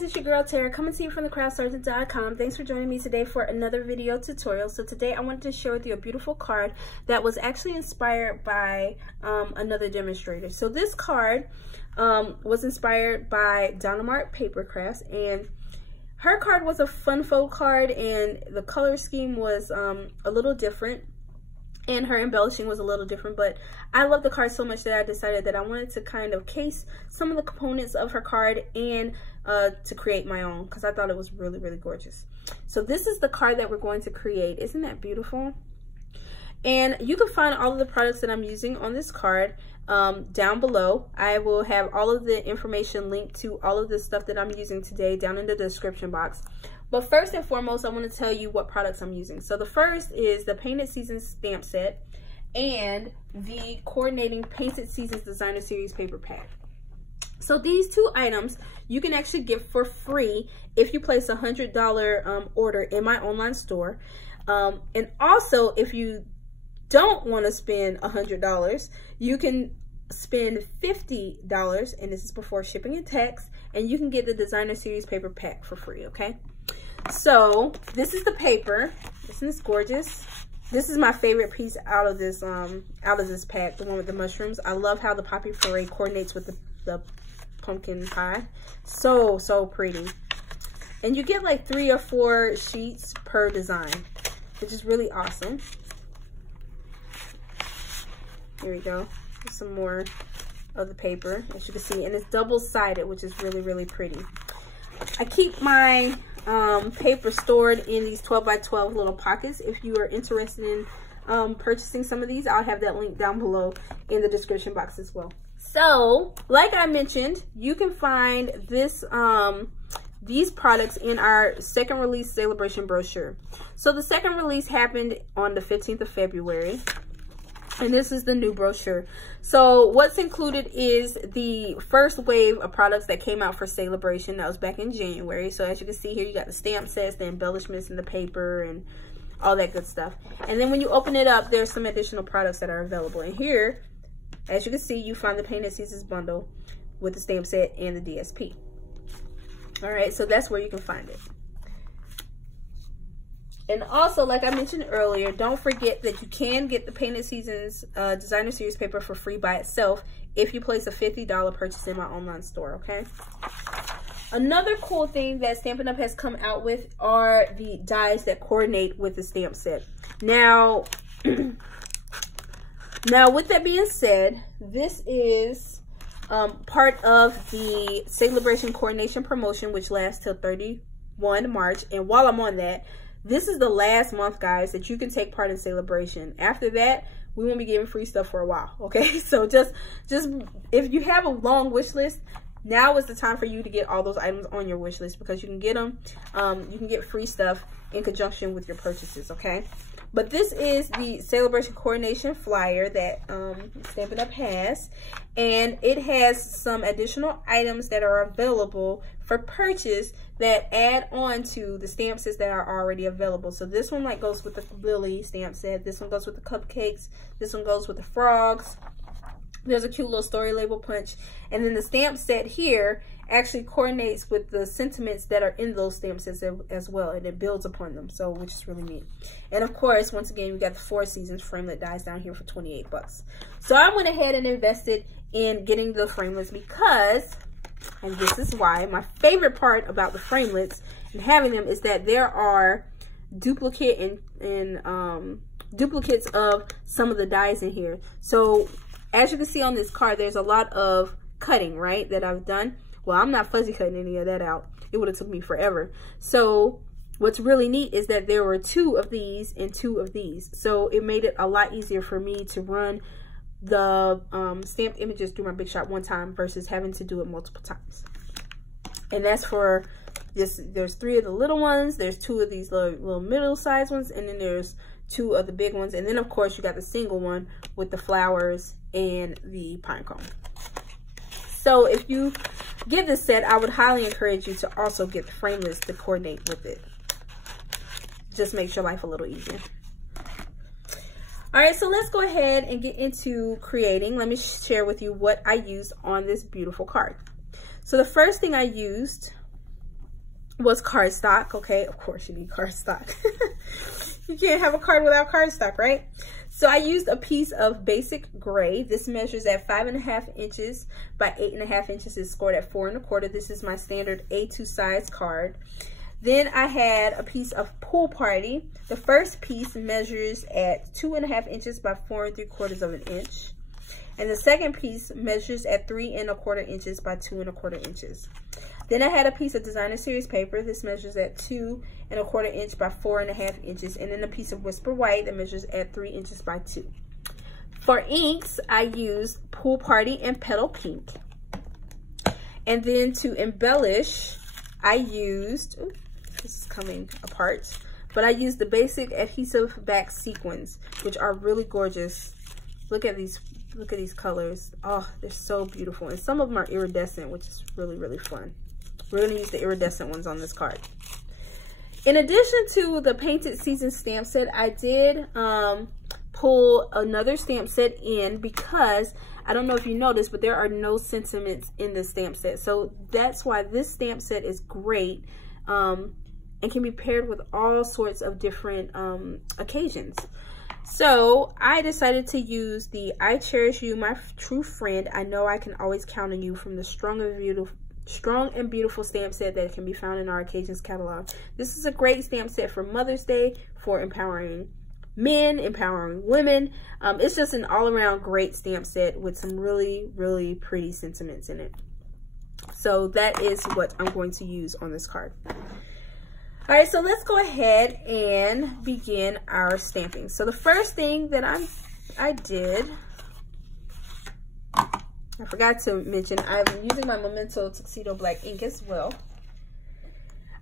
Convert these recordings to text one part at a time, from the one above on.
guys, it's your girl Tara coming to you from thecraftsurgeon.com. Thanks for joining me today for another video tutorial. So today I wanted to share with you a beautiful card that was actually inspired by another demonstrator. So this card was inspired by Dynamart Paper Crafts, and her card was a fun fold card, and the color scheme was a little different, and her embellishing was a little different, but I love the card so much that I decided that I wanted to kind of case some of the components of her card and to create my own, because I thought it was really, really gorgeous. So this is the card that we're going to create. Isn't that beautiful? And you can find all of the products that I'm using on this card down below. I will have all of the information linked to all of the stuff that I'm using today down in the description box. But first and foremost, I want to tell you what products I'm using. So the first is the Painted Seasons stamp set and the coordinating Painted Seasons Designer Series paper pack. So these two items you can actually get for free if you place a $100 order in my online store. And also, if you don't want to spend $100, you can spend $50, and this is before shipping and tax, and you can get the Designer Series paper pack for free, okay? So this is the paper. Isn't this gorgeous? This is my favorite piece out of this pack, the one with the mushrooms. I love how the Poppy Puree coordinates with the pumpkin pie. So pretty. And you get like 3 or 4 sheets per design, which is really awesome. Here we go. There's some more of the paper, as you can see, and it's double-sided, which is really, really pretty. I keep my paper stored in these 12 by 12 little pockets. If you are interested in purchasing some of these, I'll have that link down below in the description box as well. So, like I mentioned, you can find this these products in our second release Sale-a-Bration brochure. So the second release happened on the 15th of February. And this is the new brochure. So what's included is the first wave of products that came out for Sale-a-Bration. That was back in January. So as you can see here, you got the stamp sets, the embellishments, and the paper, and all that good stuff. And then when you open it up, there's some additional products that are available. And here, as you can see, you find the Painted Seasons bundle with the stamp set and the DSP. All right, so that's where you can find it. And also, like I mentioned earlier, don't forget that you can get the Painted Seasons Designer Series paper for free by itself if you place a $50 purchase in my online store, okay? Another cool thing that Stampin' Up! Has come out with are the dies that coordinate with the stamp set. Now, with that being said, this is part of the Sale-a-Bration coordination promotion, which lasts till 31 March. And while I'm on that, this is the last month, guys, that you can take part in Sale-a-Bration. After that, we won't be giving free stuff for a while, okay? So just if you have a long wish list, now is the time for you to get all those items on your wish list, because you can get them, you can get free stuff in conjunction with your purchases, okay? But this is the Sale-a-Bration coordination flyer that Stampin' Up! Has, and it has some additional items that are available for purchase that add on to the stamp sets that are already available. So this one like goes with the Lily stamp set. This one goes with the cupcakes. This one goes with the frogs. There's a cute little story label punch. And then the stamp set here actually coordinates with the sentiments that are in those stamp sets as well, and it builds upon them, so which is really neat. And of course, once again, we got the 4 Seasons framelit dies down here for 28 bucks. So I went ahead and invested in getting the framelits because, and this is why, my favorite part about the framelits and having them is that there are duplicate and duplicates of some of the dies in here. So as you can see on this card, there's a lot of cutting, right, that I've done. Well, I'm not fuzzy cutting any of that out. It would have took me forever. So what's really neat is that there were 2 of these and 2 of these. So it made it a lot easier for me to run the stamped images through my Big Shot one time versus having to do it multiple times. And that's for this. There's 3 of the little ones. There's 2 of these little middle-sized ones. And then there's 2 of the big ones. And then, of course, you got the single one with the flowers and the pine cone. So if you get this set, I would highly encourage you to also get the framelits to coordinate with it. Just makes your life a little easier. All right, so let's go ahead and get into creating. Let me share with you what I used on this beautiful card. So the first thing I used was cardstock. Okay, of course you need cardstock. You can't have a card without cardstock, right? So I used a piece of basic gray. This measures at 5.5 inches by 8.5 inches. It's scored at 4 1/4. This is my standard A2 size card. Then I had a piece of Pool Party. The first piece measures at 2.5 inches by 4 3/4 inches. And the second piece measures at 3 1/4 inches by 2 1/4 inches. Then I had a piece of Designer Series paper. This measures at 2 1/4 inch by 4.5 inches. And then a piece of Whisper White that measures at 3 inches by 2. For inks, I used Pool Party and Petal Pink. And then to embellish, I used, oops, this is coming apart, but I used the basic adhesive back sequins, which are really gorgeous. Look at these colors. Oh, they're so beautiful. And some of them are iridescent, which is really, really fun. We're going to use the iridescent ones on this card. In addition to the Painted Season stamp set, I did pull another stamp set in because, I don't know if you noticed, but there are no sentiments in this stamp set. So that's why this stamp set is great and can be paired with all sorts of different occasions. So I decided to use the I Cherish You, My True Friend, I Know I Can Always Count on You from the Strong and Beautiful stamp set that can be found in our Occasions catalog. This is a great stamp set for Mother's Day, for empowering men, empowering women. It's just an all-around great stamp set with some really, really pretty sentiments in it. So that is what I'm going to use on this card. All right, so let's go ahead and begin our stamping. So the first thing that I did, I forgot to mention, I'm using my Memento Tuxedo Black ink as well.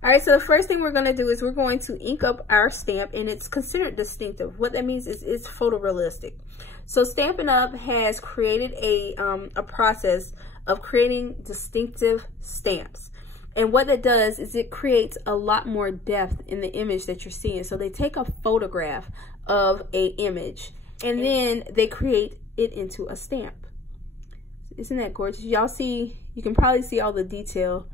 All right, so the first thing we're going to do is we're going to ink up our stamp, and it's considered distinctive. What that means is it's photorealistic. So Stampin' Up! Has created a process of creating distinctive stamps. And what that does is it creates a lot more depth in the image that you're seeing. So they take a photograph of an image, and then they create it into a stamp. Isn't that gorgeous? Y'all see, you can probably see all the detail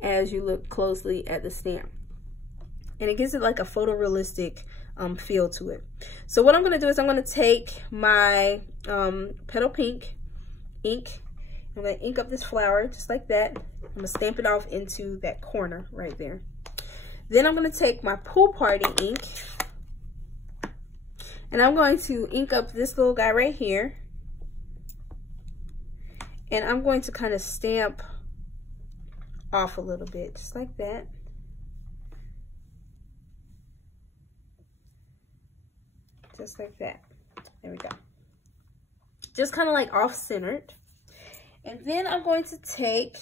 as you look closely at the stamp. And it gives it like a photorealistic feel to it. So what I'm going to do is I'm going to take my Petal Pink ink. I'm going to ink up this flower just like that. I'm going to stamp it off into that corner right there. Then I'm going to take my Pool Party ink, and I'm going to ink up this little guy right here. And I'm going to kind of stamp off a little bit, just like that. Just like that. There we go. Just kind of like off-centered. And then I'm going to take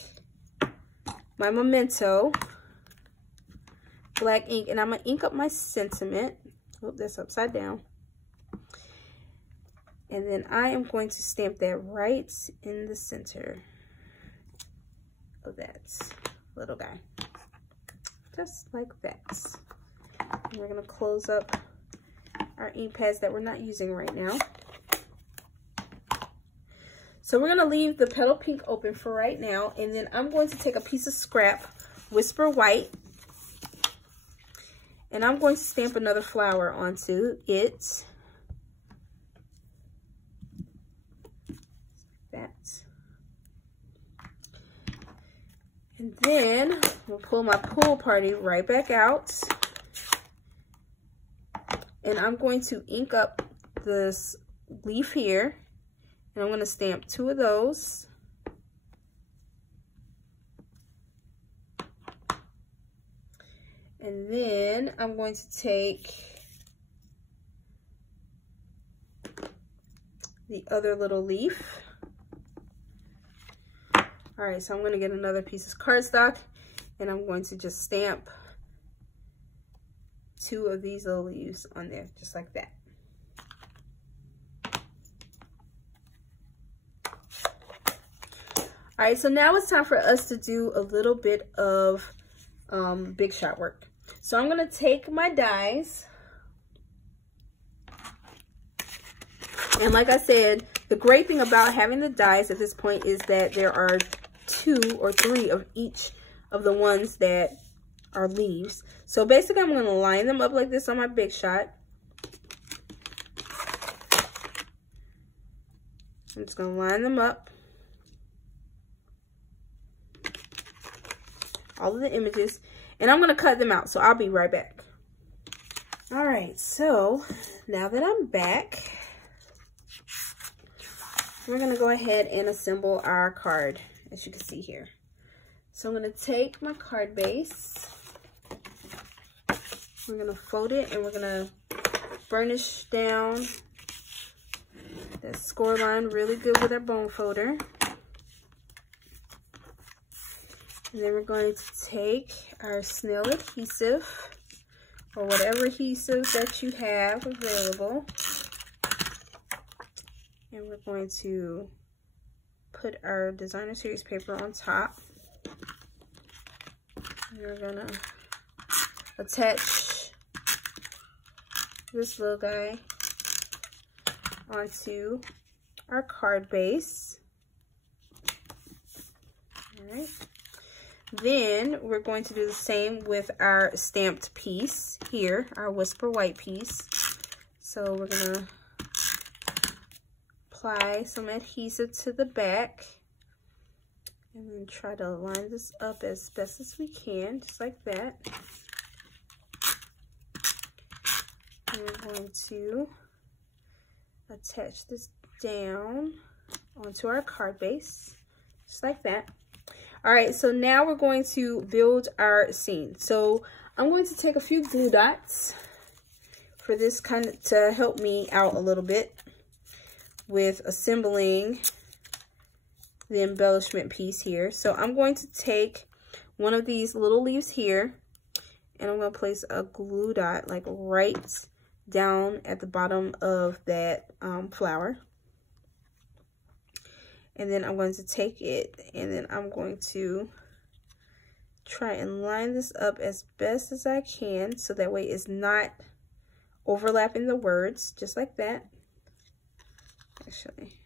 my Memento black ink, and I'm going to ink up my sentiment. Oh, that's upside down. And then I am going to stamp that right in the center of that little guy. Just like that. And we're going to close up our ink pads that we're not using right now. So we're going to leave the Petal Pink open for right now. And then I'm going to take a piece of scrap Whisper White. And I'm going to stamp another flower onto it. And then we'll pull my Pool Party right back out. And I'm going to ink up this leaf here. And I'm going to stamp 2 of those. And then I'm going to take the other little leaf. All right, so I'm going to get another piece of cardstock, and I'm going to just stamp 2 of these little leaves on there, just like that. All right, so now it's time for us to do a little bit of big shot work. So I'm going to take my dies, and like I said, the great thing about having the dies at this point is that there are 2 or 3 of each of the ones that our leaves. So basically I'm going to line them up like this on my Big Shot. I'm just going to line them up. All of the images. And I'm going to cut them out. So I'll be right back. All right. So now that I'm back, we're going to go ahead and assemble our card, as you can see here. So I'm going to take my card base. We're going to fold it and we're going to burnish down that score line really good with our bone folder. And then we're going to take our snail adhesive, or whatever adhesive that you have available. And we're going to put our designer series paper on top. And we're going to attach this little guy onto our card base. All right. Then we're going to do the same with our stamped piece here, our Whisper White piece. So we're going to apply some adhesive to the back and then try to line this up as best as we can, just like that. And we're going to attach this down onto our card base, just like that. All right, so now we're going to build our scene. So I'm going to take a few glue dots for this kind of to help me out a little bit with assembling the embellishment piece here. So I'm going to take one of these little leaves here and I'm going to place a glue dot like right down at the bottom of that flower. And then I'm going to take it and then I'm going to try and line this up as best as I can so that way it's not overlapping the words, just like that. Actually,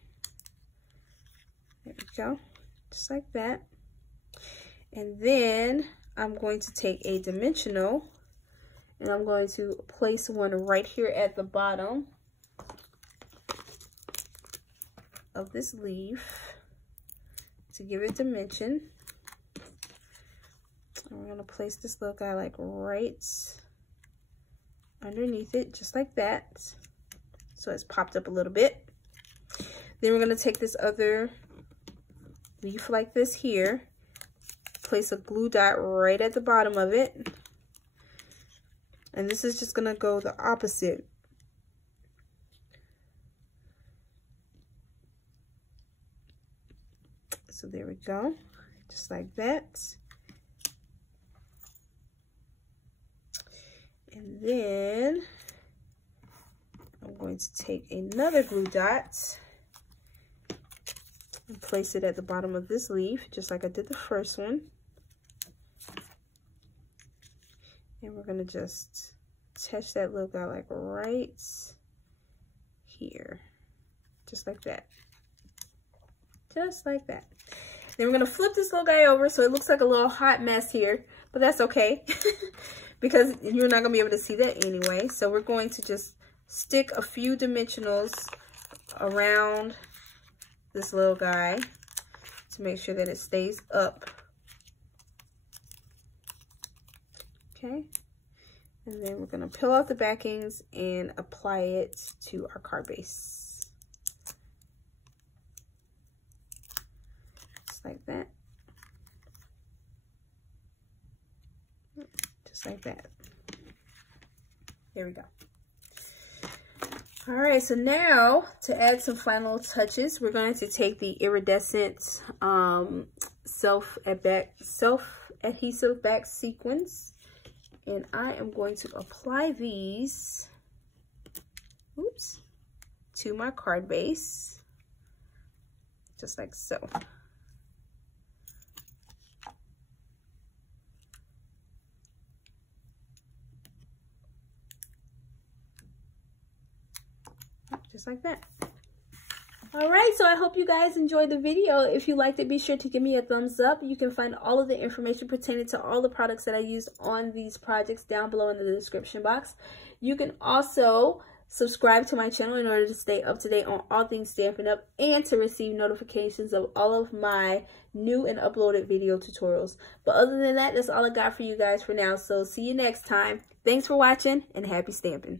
there we go, just like that. And then I'm going to take a dimensional and I'm going to place one right here at the bottom of this leaf to give it dimension. And we're going to place this little guy like right underneath it, just like that. So it's popped up a little bit. Then we're going to take this other leaf like this here, place a glue dot right at the bottom of it. And this is just going to go the opposite. So there we go, just like that. And then I'm going to take another glue dot and place it at the bottom of this leaf, just like I did the first one. And we're going to just attach that little guy like right here, just like that. Just like that. Then we're going to flip this little guy over so it looks like a little hot mess here, but that's okay because you're not going to be able to see that anyway. So we're going to just stick a few dimensionals around this little guy to make sure that it stays up. Okay. And then we're going to peel off the backings and apply it to our card base. Like that, just like that. There we go. All right, so now to add some final touches, we're going to take the iridescent self-adhesive back sequins, and I am going to apply these, to my card base, just like so. Just like that. All right, so I hope you guys enjoyed the video. If you liked it, be sure to give me a thumbs up. You can find all of the information pertaining to all the products that I used on these projects down below in the description box. You can also subscribe to my channel in order to stay up to date on all things Stampin' Up! And to receive notifications of all of my new and uploaded video tutorials. But other than that, that's all I got for you guys for now. So see you next time. Thanks for watching and happy stamping.